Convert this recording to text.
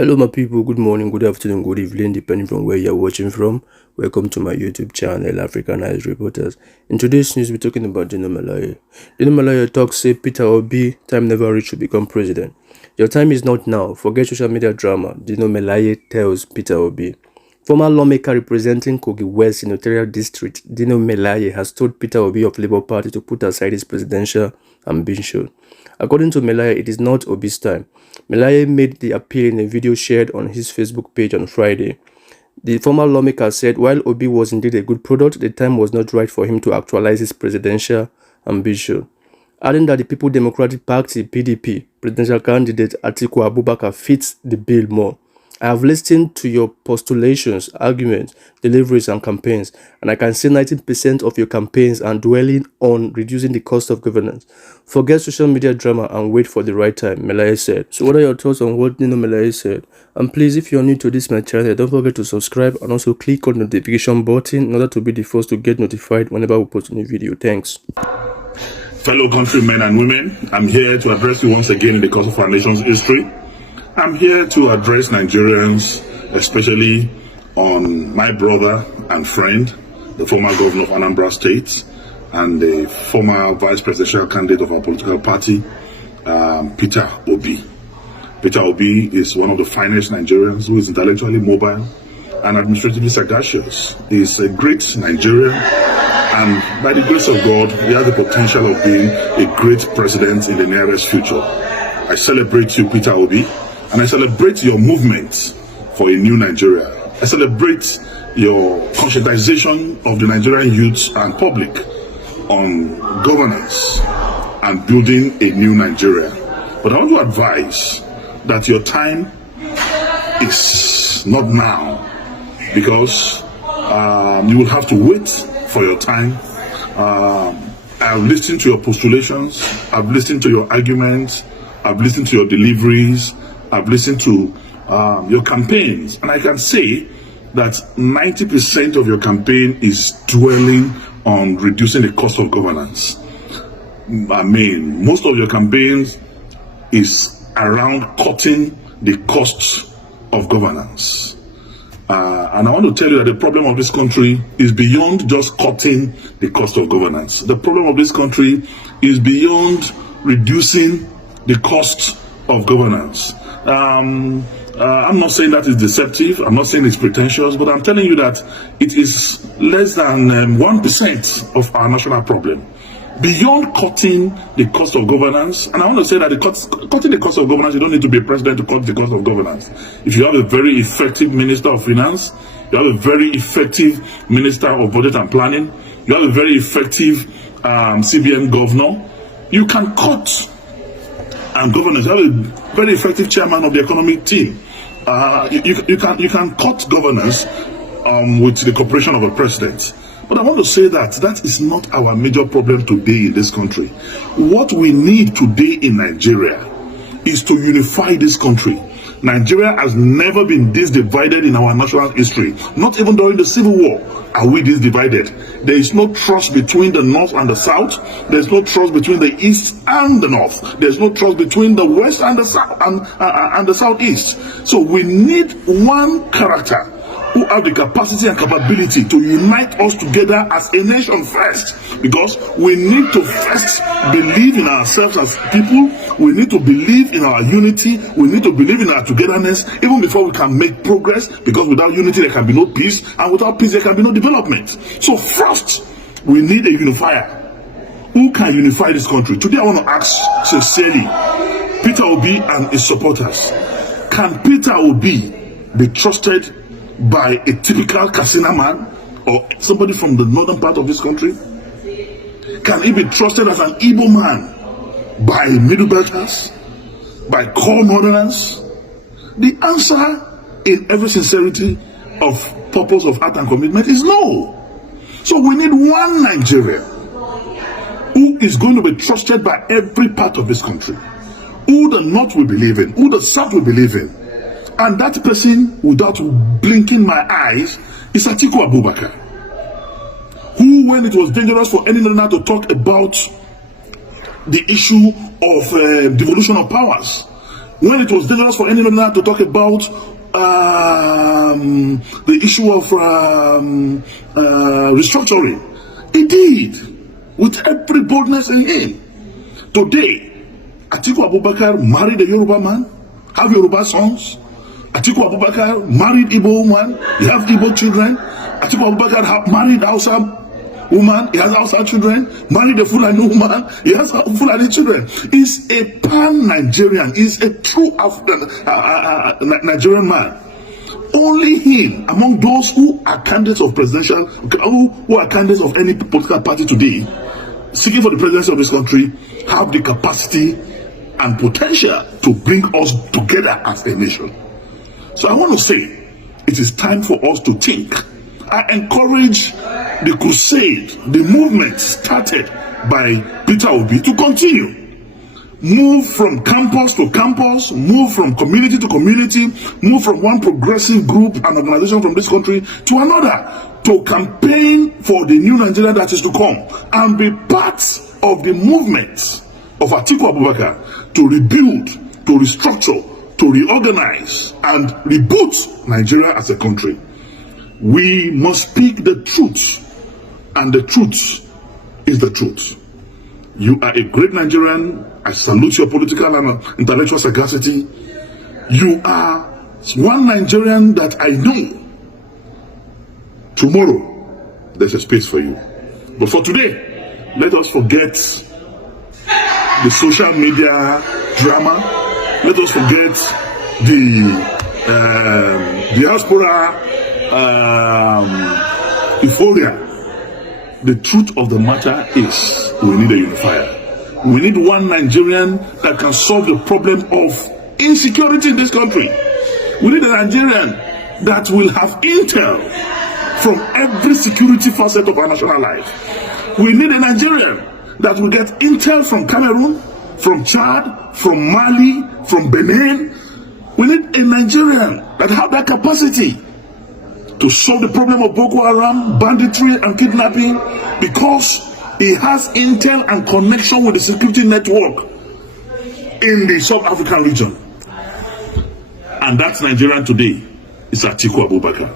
Hello my people, good morning, good afternoon, good evening, depending from where you're watching from. Welcome to my YouTube channel, Africanized Reporters. In today's news, we're talking about Dino Melaye. Dino Melaye talks say Peter Obi, time never reached to become president. Your time is not now, forget social media drama, Dino Melaye tells Peter Obi. Former lawmaker representing Kogi West Senatorial District, Dino Melaye has told Peter Obi of Labour Party to put aside his presidential ambition. According to Melaye, it is not Obi's time. Melaye made the appeal in a video shared on his Facebook page on Friday. The former lawmaker said while Obi was indeed a good product, the time was not right for him to actualize his presidential ambition, adding that the People Democratic Party (PDP) presidential candidate Atiku Abubakar fits the bill more. I have listened to your postulations, arguments, deliveries and campaigns, and I can see 90% of your campaigns are dwelling on reducing the cost of governance. Forget social media drama and wait for the right time, Melaye said. So what are your thoughts on what Dino Melaye said? And please, if you're new to this my channel, don't forget to subscribe and also click on the notification button in order to be the first to get notified whenever we post a new video. Thanks. Fellow countrymen and women, I'm here to address you once again in the course of our nation's history. I'm here to address Nigerians, especially on my brother and friend, the former governor of Anambra State and the former vice presidential candidate of our political party, Peter Obi. Peter Obi is one of the finest Nigerians who is intellectually mobile and administratively sagacious. He's a great Nigerian, and by the grace of God, he has the potential of being a great president in the nearest future. I celebrate you, Peter Obi. And I celebrate your movement for a new Nigeria. I celebrate your conscientization of the Nigerian youth and public on governance and building a new Nigeria. But I want to advise that your time is not now, because you will have to wait for your time. I've listened to your postulations, I've listened to your arguments, I've listened to your deliveries, I've listened to your campaigns, and I can say that 90% of your campaign is dwelling on reducing the cost of governance. I mean, most of your campaigns is around cutting the costs of governance. And I want to tell you that the problem of this country is beyond just cutting the cost of governance. The problem of this country is beyond reducing the cost of governance. I'm not saying that it's deceptive, I'm not saying it's pretentious, but I'm telling you that it is less than 1% of our national problem. Beyond cutting the cost of governance, and I want to say that cutting the cost of governance, you don't need to be a president to cut the cost of governance. If you have a very effective Minister of Finance, you have a very effective Minister of Budget and Planning, you have a very effective CBN governor, you can cut and governance. You have a very effective chairman of the economic team. You can cut governance with the cooperation of a president. But I want to say that that is not our major problem today in this country. What we need today in Nigeria is to unify this country. Nigeria has never been this divided in our national history. Not even during the Civil War are we this divided. There is no trust between the North and the South. There's no trust between the East and the North. There's no trust between the West and the South and the Southeast. So we need one character who have the capacity and capability to unite us together as a nation first, because we need to first believe in ourselves as people. We need to believe in our unity. We need to believe in our togetherness even before we can make progress, because without unity there can be no peace, and without peace there can be no development. So first we need a unifier. Who can unify this country? Today I want to ask sincerely Peter Obi and his supporters, can Peter Obi be trusted by a typical Katsina man or somebody from the northern part of this country? Can he be trusted as an Igbo man by Middle Belters, by core northerners? The answer, in every sincerity of purpose of heart and commitment, is no. So we need one Nigeria who is going to be trusted by every part of this country, who the North will believe in, who the South will believe in. And that person, without blinking my eyes, is Atiku Abubakar, who, when it was dangerous for any learner to talk about the issue of devolution of powers, when it was dangerous for any Northerner to talk about the issue of restructuring, he did with every boldness in him. Today, Atiku Abubakar married a Yoruba man, have Yoruba sons. Atiku Abubakar married Igbo woman, he have Igbo children. Atiku Abubakar married Hausa woman, he has Hausa children. Married a Fulani woman, he has Fulani children. He's a pan-Nigerian, he's a true African Nigerian man. Only him, among those who are candidates of presidential, who are candidates of any political party today, seeking for the presidency of this country, have the capacity and potential to bring us together as a nation. So I want to say, it is time for us to think. I encourage the crusade, the movement started by Peter Obi to continue. Move from campus to campus, move from community to community, move from one progressive group and organization from this country to another, to campaign for the new Nigeria that is to come, and be part of the movement of Atiku Abubakar to rebuild, to restructure, to reorganize, and reboot Nigeria as a country. We must speak the truth, and the truth is the truth. You are a great Nigerian. I salute your political and intellectual sagacity. You are one Nigerian that I know. Tomorrow, there's a space for you. But for today, let us forget the social media drama. Let us forget the diaspora euphoria. The truth of the matter is we need a unifier. We need one Nigerian that can solve the problem of insecurity in this country. We need a Nigerian that will have intel from every security facet of our national life. We need a Nigerian that will get intel from Cameroon, from Chad, from Mali, from Benin. We need a Nigerian that have that capacity to solve the problem of Boko Haram, banditry, and kidnapping, because he has intel and connection with the security network in the South African region. And that's Nigerian today. It's Atiku Abubakar.